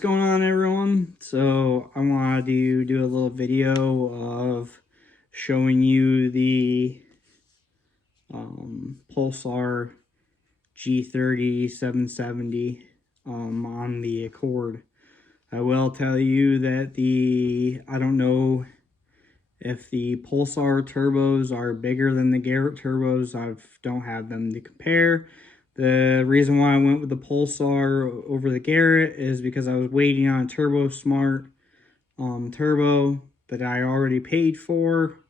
What's going on, everyone? So I wanted to do a little video of showing you the Pulsar G30 770 on the Accord. I will tell you that I don't know if the Pulsar turbos are bigger than the Garrett turbos. I don't have them to compare. The reason why I went with the Pulsar over the Garrett is because I was waiting on a Turbo Smart turbo that I already paid for.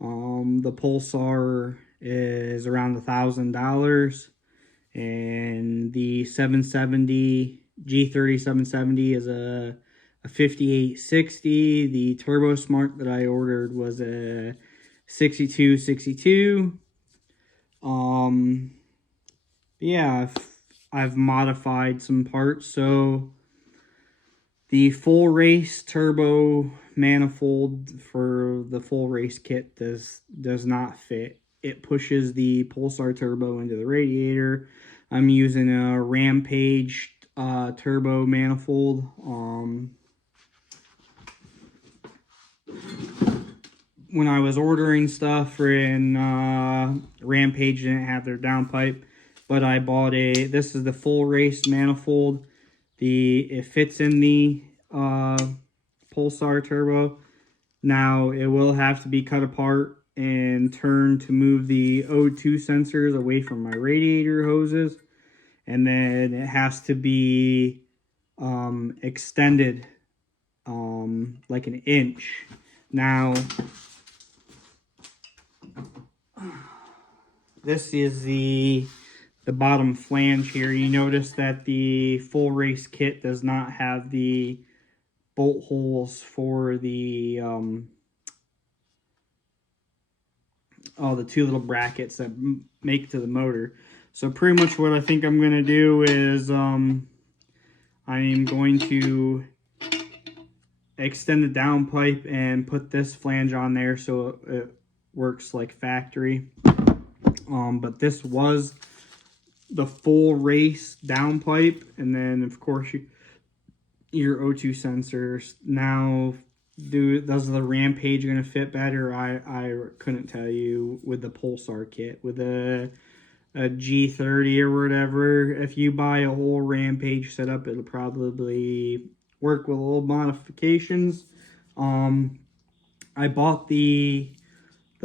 The Pulsar is around $1,000, and the 770 G30 770 is a 5860. The Turbo Smart that I ordered was a 6262. Yeah, I've modified some parts. So the full race turbo manifold for the full race kit does not fit. It pushes the Pulsar turbo into the radiator. I'm using a Rampage turbo manifold. When I was ordering stuff in Rampage, didn't have their downpipe, but I bought this is the full race manifold. It fits in the Pulsar turbo. Now it will have to be cut apart and turned to move the O2 sensors away from my radiator hoses, and then it has to be extended like an inch. Now this is the bottom flange here. You notice that the full race kit does not have the bolt holes for the two little brackets that make to the motor. So pretty much what I think I'm going to do is I'm going to extend the downpipe and put this flange on there so it works like factory. But this was the full race downpipe, and then of course your O2 sensors. Now, does the Rampage going to fit better? I couldn't tell you with the Pulsar kit. With a G30 or whatever, if you buy a whole Rampage setup, it'll probably work with a little modifications. I bought the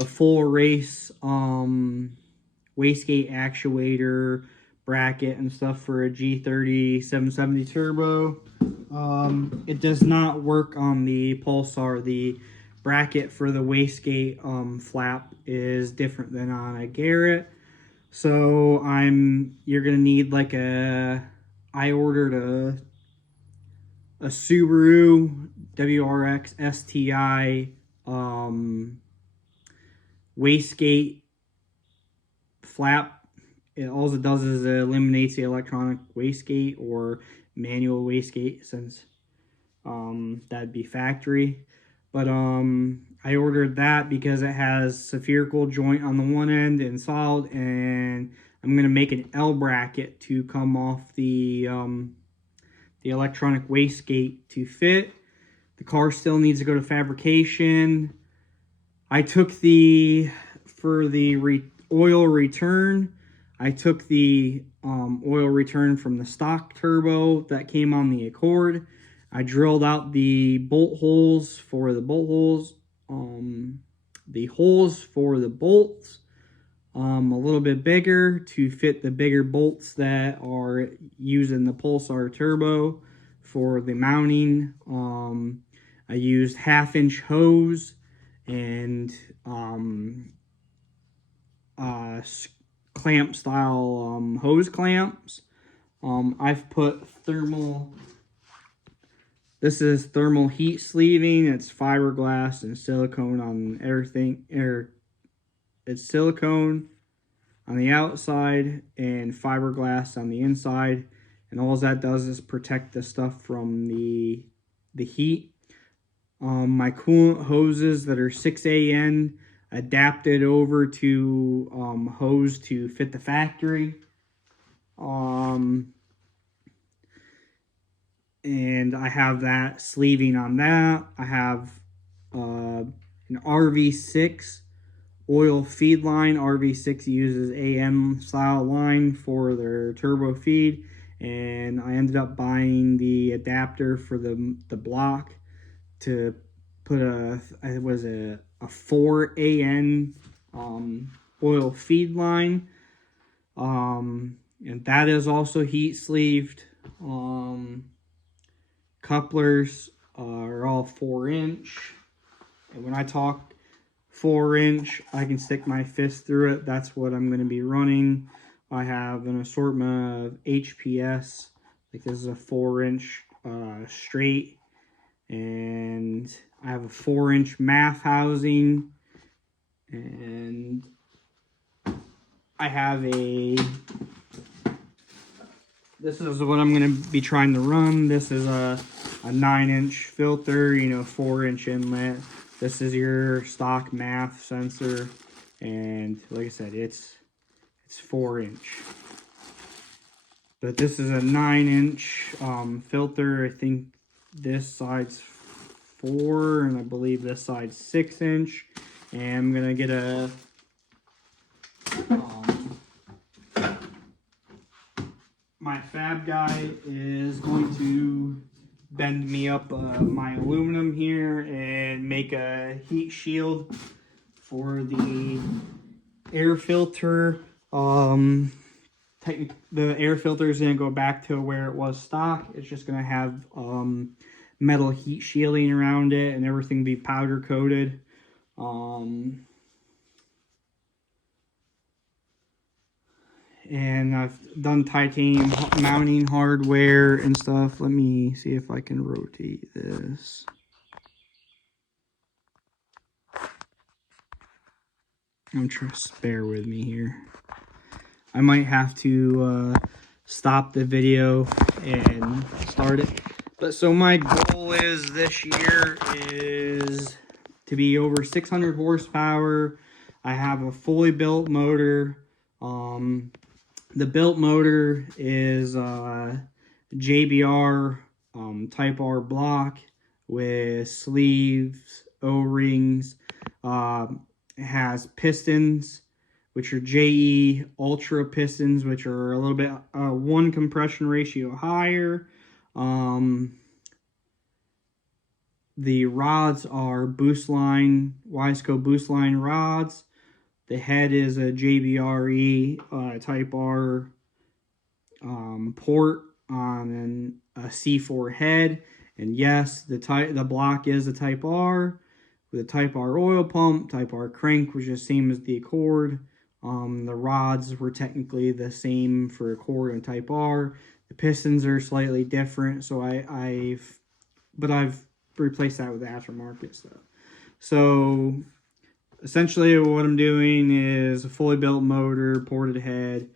full race wastegate actuator bracket and stuff for a G30 770 turbo. It does not work on the Pulsar. The bracket for the wastegate flap is different than on a Garrett. So you're gonna need like I ordered a Subaru WRX STI wastegate flap. All it does is it eliminates the electronic wastegate or manual wastegate, since that'd be factory. But I ordered that because it has spherical joint on the one end and solid, and I'm gonna make an L bracket to come off the electronic wastegate to fit. The car still needs to go to fabrication. I took for the oil return, I took the oil return from the stock turbo that came on the Accord. I drilled out the bolt holes for the holes for the bolts a little bit bigger to fit the bigger bolts that are using the Pulsar turbo for the mounting. I used 1/2-inch hose and clamp style hose clamps. I've put this is thermal heat sleeving. It's fiberglass and silicone on everything. It's silicone on the outside and fiberglass on the inside, and all that does is protect the stuff from the heat. My coolant hoses that are 6AN adapted over to hose to fit the factory. and I have that sleeving on that. I have an RV6 oil feed line. RV6 uses AM style line for their turbo feed, and I ended up buying the adapter for the block to put it was a 4AN oil feed line, and that is also heat sleeved. Couplers are all 4-inch, and when I talk 4-inch, I can stick my fist through it. That's what I'm going to be running. I have an assortment of HPS, like this is a 4-inch straight, and I have a 4-inch MAF housing, and I have this is what I'm going to be trying to run. This is a 9-inch filter, 4-inch inlet. This is your stock MAF sensor, and like I said, it's 4-inch. But this is a 9-inch filter. I think this side's 4, and I believe this side's 6-inch. And I'm gonna get a my fab guy is going to bend me up my aluminum here and make a heat shield for the air filter. The air filter is going to go back to where it was stock. It's just going to have metal heat shielding around it, and everything be powder coated. And I've done titanium mounting hardware and stuff. Let me see if I can rotate this. I'm trying to bear with me here. I might have to stop the video and start it. But so my goal is this year is to be over 600 horsepower. I have a fully built motor. The built motor is JBR Type R block with sleeves, O-rings. It has pistons, which are JE Ultra pistons, which are a little bit one compression ratio higher. The rods are boost line, Wiseco boost line rods. The head is a JBRE Type R port on a C4 head. And yes, the block is a Type R with a Type R oil pump, Type R crank, which is the same as the Accord. The rods were technically the same for Accord and Type R. The pistons are slightly different, so I've replaced that with aftermarket stuff. So essentially what I'm doing is a fully built motor, ported head.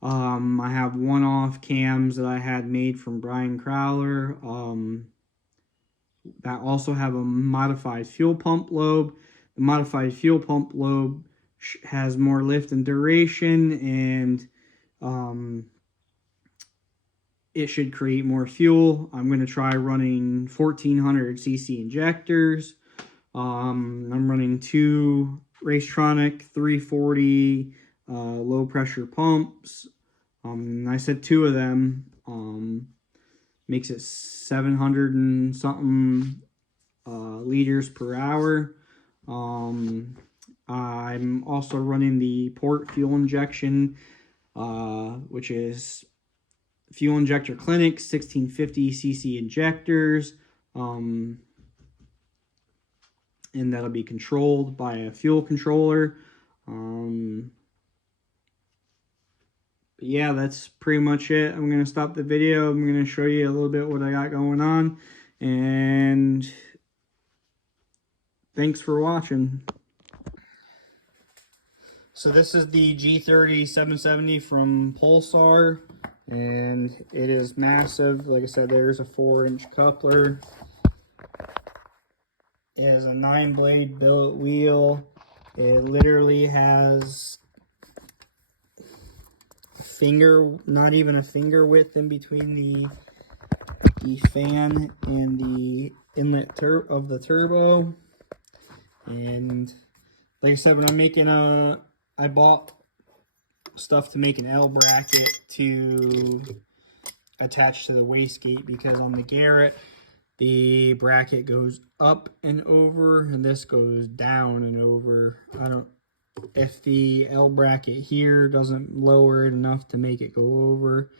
I have one-off cams that I had made from Brian Crowler that also have a modified fuel pump lobe. The modified fuel pump lobe has more lift and duration, and it should create more fuel. I'm going to try running 1400 cc injectors. I'm running 2 Racetronic 340 low pressure pumps. I said 2 of them. Makes it 700 and something liters per hour. I'm also running the port fuel injection, which is Fuel Injector Clinic 1650 cc injectors. And that'll be controlled by a fuel controller. But yeah, that's pretty much it. I'm going to stop the video. I'm going to show you a little bit what I got going on. And thanks for watching. So this is the G30 770 from Pulsar. And it is massive. Like I said, there's a 4-inch coupler. It has a 9-blade billet wheel. It literally has a finger, not even a finger width in between the the fan and the inlet of the turbo. And like I said, when I'm making I bought stuff to make an L bracket to attach to the wastegate, because on the Garrett, the bracket goes up and over, and this goes down and over. If the L bracket here doesn't lower it enough to make it go over,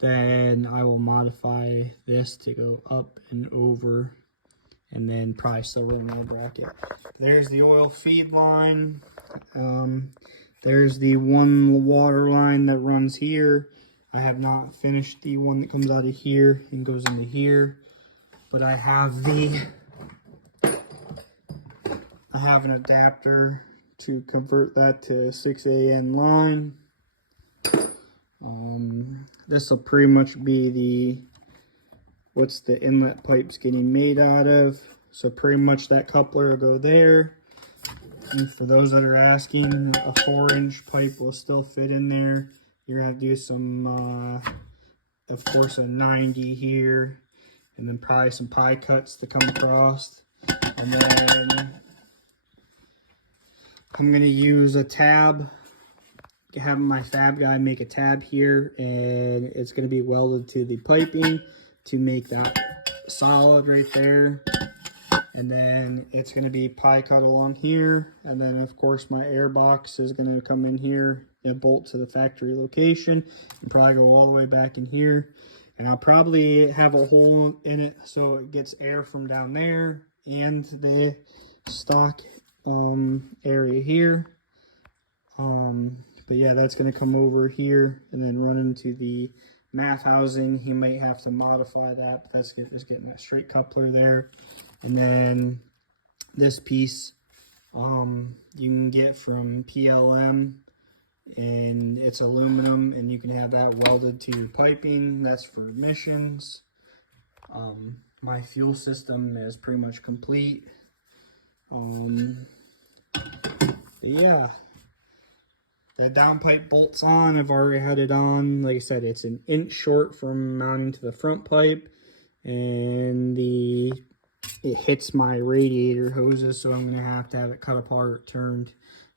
then I will modify this to go up and over, and then probably still run the L bracket. There's the oil feed line. There's the one water line that runs here. I have not finished the one that comes out of here and goes into here, but I have an adapter to convert that to 6AN line. This will pretty much be what's the inlet pipes getting made out of. So pretty much that coupler will go there. And for those that are asking, a 4-inch pipe will still fit in there. You're gonna have to do some, of course, a 90 here, and then probably some pie cuts to come across. And then I'm gonna use a tab. Have my fab guy make a tab here, and it's going to be welded to the piping to make that solid right there. And then it's going to be pie cut along here, and then of course my air box is going to come in here and bolt to the factory location and probably go all the way back in here. And I'll probably have a hole in it so it gets air from down there and the stock area here. But yeah, that's going to come over here and then run into the MAF housing. He might have to modify that, but that's just getting that straight coupler there. And then this piece you can get from PLM, and it's aluminum, and you can have that welded to your piping. That's for emissions. My fuel system is pretty much complete. But yeah. That downpipe bolts on. I've already had it on. Like I said, it's an inch short from mounting to the front pipe, and it hits my radiator hoses, so I'm gonna have to have it cut apart, turned.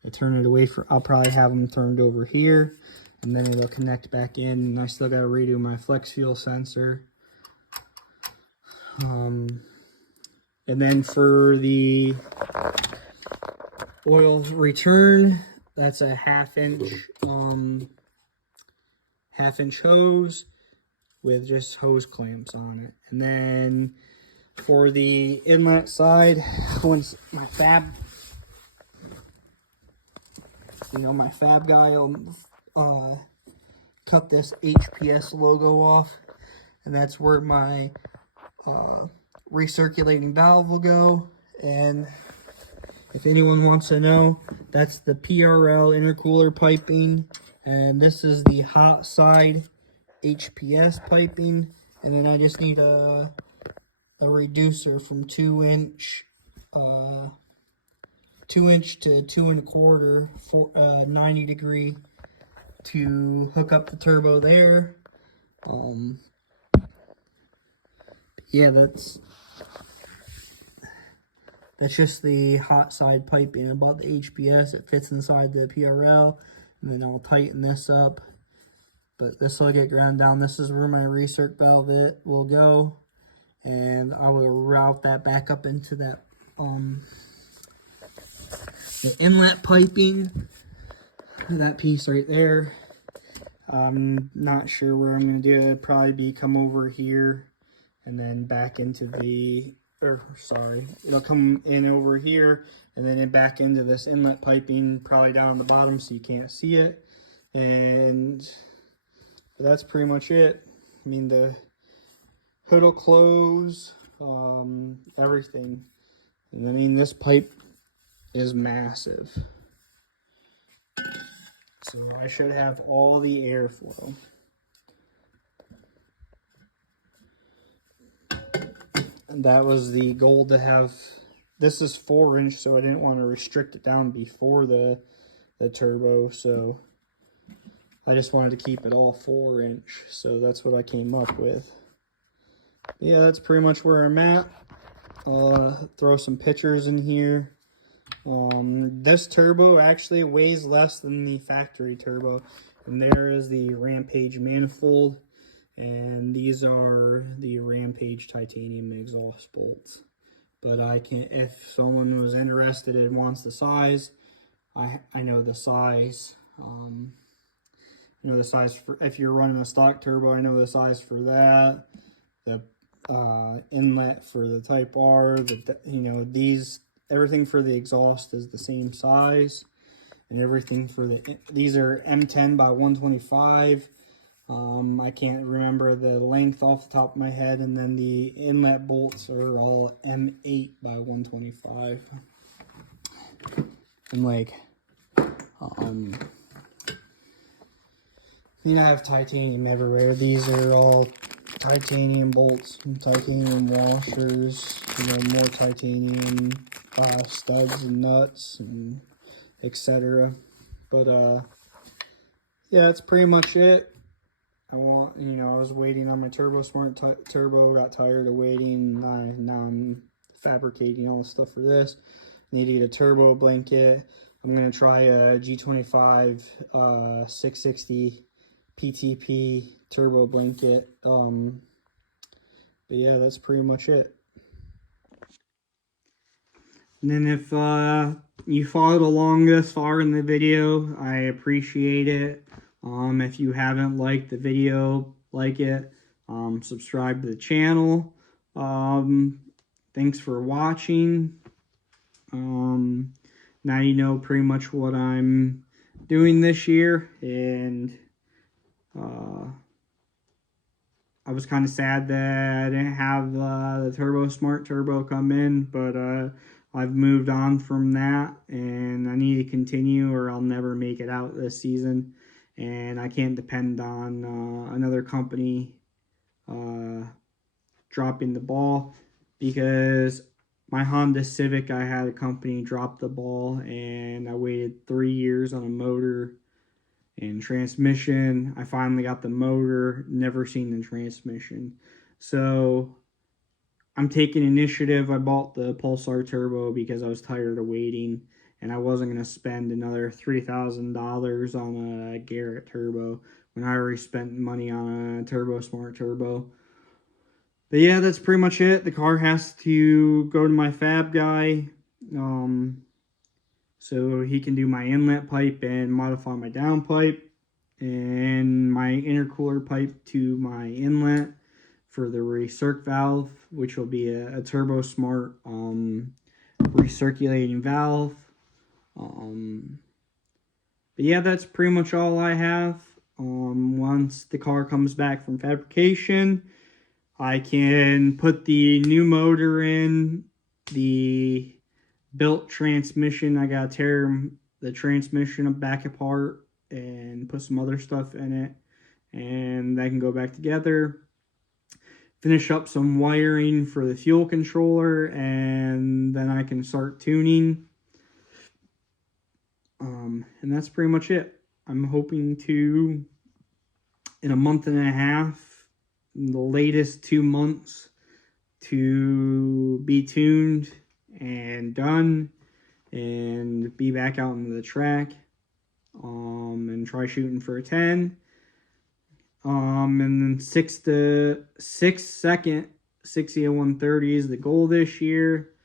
I turn it away I'll probably have them turned over here, and then it'll connect back in. And I still gotta redo my flex fuel sensor. And then for the oil return, that's a half-inch hose with just hose clamps on it. And then for the inlet side, once my fab guy will cut this HPS logo off, and that's where my recirculating valve will go. And if anyone wants to know, that's the PRL intercooler piping, and this is the hot side HPS piping. And then I just need a reducer from 2-inch to 2¼ for 90 degree to hook up the turbo there. Yeah, that's just the hot side piping about the HPS. It fits inside the PRL, and then I'll tighten this up. But this will get ground down. This is where my recirc valve will go, and I will route that back up into that the inlet piping, that piece right there. I'm not sure where I'm going to do it. It'll probably come over here and then back into it'll come in over here and then back into this inlet piping, probably down on the bottom so you can't see it. And that's pretty much it. I mean, the hood will close, everything. And I mean, this pipe is massive, so I should have all the airflow. And that was the goal, to have, this is 4-inch, so I didn't want to restrict it down before the turbo, so I just wanted to keep it all 4-inch, so that's what I came up with. Yeah, that's pretty much where I'm at. I'll throw some pictures in here. This turbo actually weighs less than the factory turbo. And there is the Rampage manifold. And these are the Rampage titanium exhaust bolts. But I can, if someone was interested and wants the size, I know the size. I know the size for, if you're running a stock turbo, I know the size for that. The inlet for the Type R, these, everything for the exhaust is the same size. And everything for these are M10 by 125. I can't remember the length off the top of my head, and then the inlet bolts are all M8 by 125. And like, I have titanium everywhere. These are all titanium bolts, and titanium washers, more titanium studs and nuts, and etc. But yeah, that's pretty much it. I was waiting on my Turbo Smart turbo, got tired of waiting. Now I'm fabricating all the stuff for this. Need to get a turbo blanket. I'm going to try a G25 660 PTP turbo blanket. But yeah, that's pretty much it. And then if you followed along this far in the video, I appreciate it. If you haven't liked the video, like it. Subscribe to the channel. Thanks for watching. Now you know pretty much what I'm doing this year, and I was kind of sad that I didn't have the Turbo Smart Turbo come in, but I've moved on from that, and I need to continue or I'll never make it out this season, and I can't depend on another company dropping the ball, because my Honda Civic, I had a company drop the ball, and I waited 3 years on a motor and transmission. I finally got the motor, never seen the transmission. So I'm taking initiative. I bought the Pulsar Turbo because I was tired of waiting, and I wasn't going to spend another $3,000 on a Garrett Turbo when I already spent money on a Turbo Smart Turbo. But yeah, that's pretty much it. The car has to go to my fab guy, so he can do my inlet pipe and modify my downpipe, and my intercooler pipe to my inlet for the recirc valve, which will be a Turbo Smart recirculating valve. But yeah, that's pretty much all I have. Once the car comes back from fabrication, I can put the new motor in, the built transmission. I gotta tear the transmission back apart and put some other stuff in it, and that can go back together. Finish up some wiring for the fuel controller, and then I can start tuning. And that's pretty much it. I'm hoping to, in a month and a half, the latest 2 months, to be tuned and done and be back out into the track, and try shooting for a 10. And then 6 second 60 to 130 is the goal this year,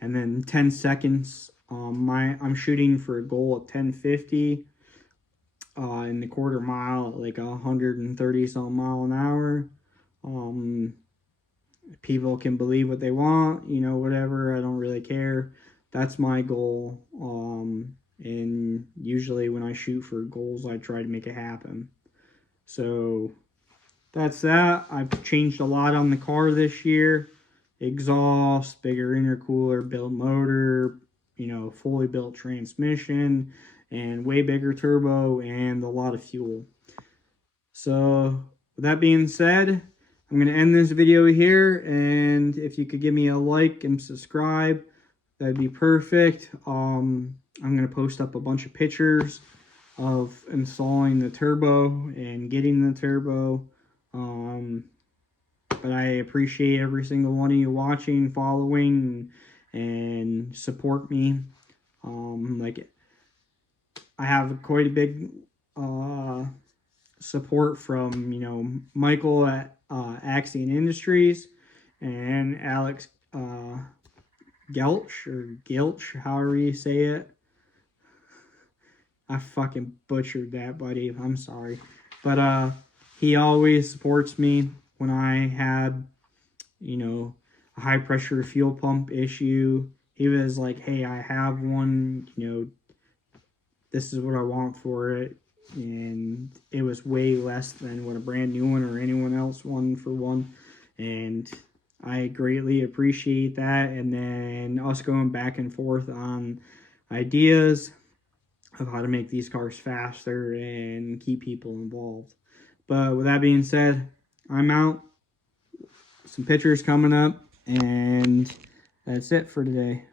and then 10 seconds. I'm shooting for a goal at 1050 in the quarter mile at like 130 some mile an hour. People can believe what they want, whatever. I don't really care. That's my goal. And usually when I shoot for goals, I try to make it happen. So that's that. I've changed a lot on the car this year. Exhaust, bigger intercooler, built motor, fully built transmission, and way bigger turbo, and a lot of fuel. So with that being said, I'm going to end this video here, and if you could give me a like and subscribe, that'd be perfect. I'm going to post up a bunch of pictures of installing the turbo and getting the turbo. but I appreciate every single one of you watching, following, and support me. Like, I have quite a big support from, Michael at Axion Industries and Alex Gelch, however you say it. I fucking butchered that, buddy. I'm sorry. But he always supports me when I had, a high pressure fuel pump issue. He was like, hey, I have one, this is what I want for it. And it was way less than what a brand new one or anyone else won for one. And I greatly appreciate that. And then us going back and forth on ideas of how to make these cars faster and keep people involved. But with that being said, I'm out. Some pictures coming up, and that's it for today.